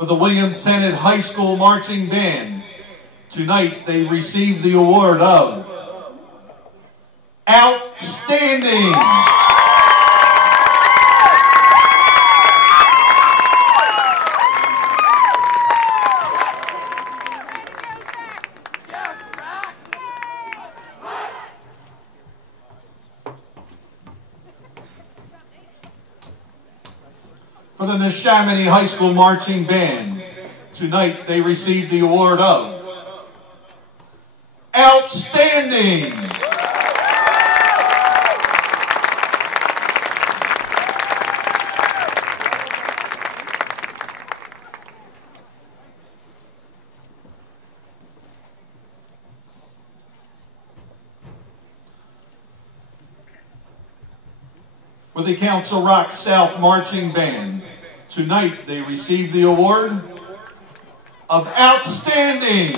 For the William Tennant High School Marching Band, tonight they receive the award of Outstanding. For the Neshaminy High School Marching Band, tonight they receive the award of Outstanding. For the Council Rock South Marching Band, tonight they receive the award of Outstanding.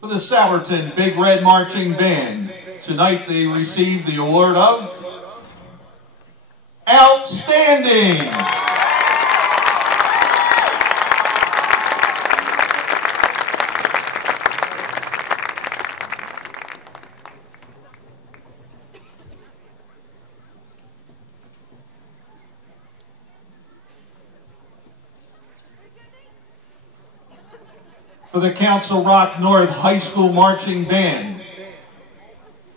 For the Sowerton Big Red Marching Band, tonight they receive the award of Outstanding. For the Council Rock North High School Marching Band,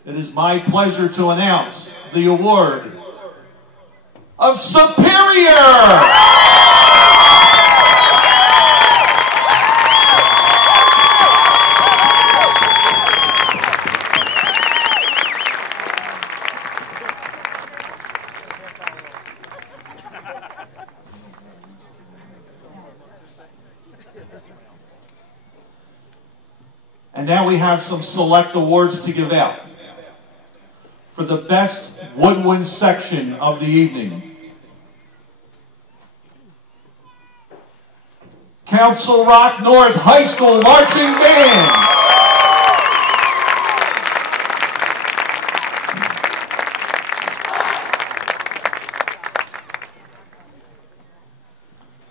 it is my pleasure to announce the award of Superior. And now we have some select awards to give out. For the best woodwind section of the evening, Council Rock North High School Marching Band.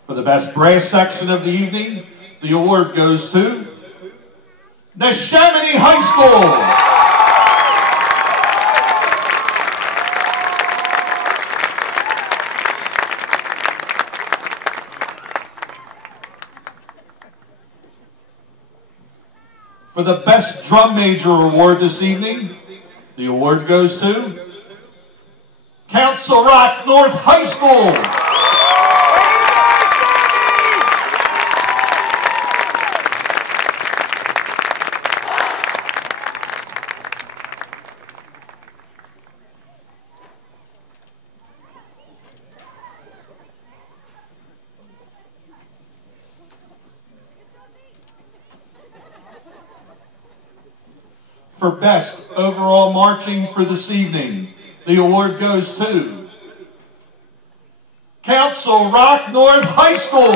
For the best brass section of the evening, the award goes to Neshaminy High School. For the best drum major award this evening, the award goes to Council Rock North High School. For best overall marching for this evening, the award goes to Council Rock North High School.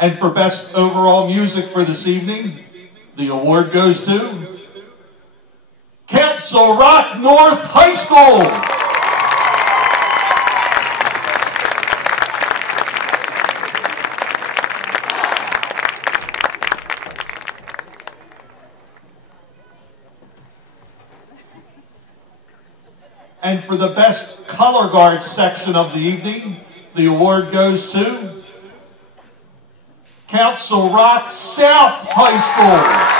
And for best overall music for this evening, the award goes to Council Rock North High School. And for the best color guard section of the evening, the award goes to Council Rock South High School.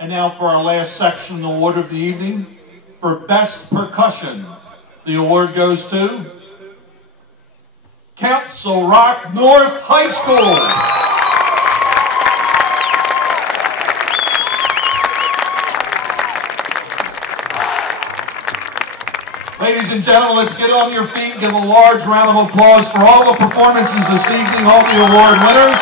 And now for our last section award of the evening, for best percussion, the award goes to Council Rock North High School. Ladies and gentlemen, let's get on your feet. Give a large round of applause for all the performances this evening, all the award winners.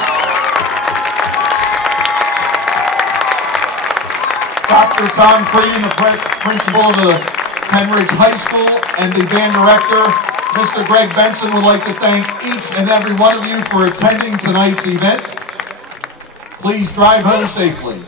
Dr. Tom Creedon, the principal of the Pennridge High School, and the band director, Mr. Greg Benson, would like to thank each and every one of you for attending tonight's event. Please drive home safely.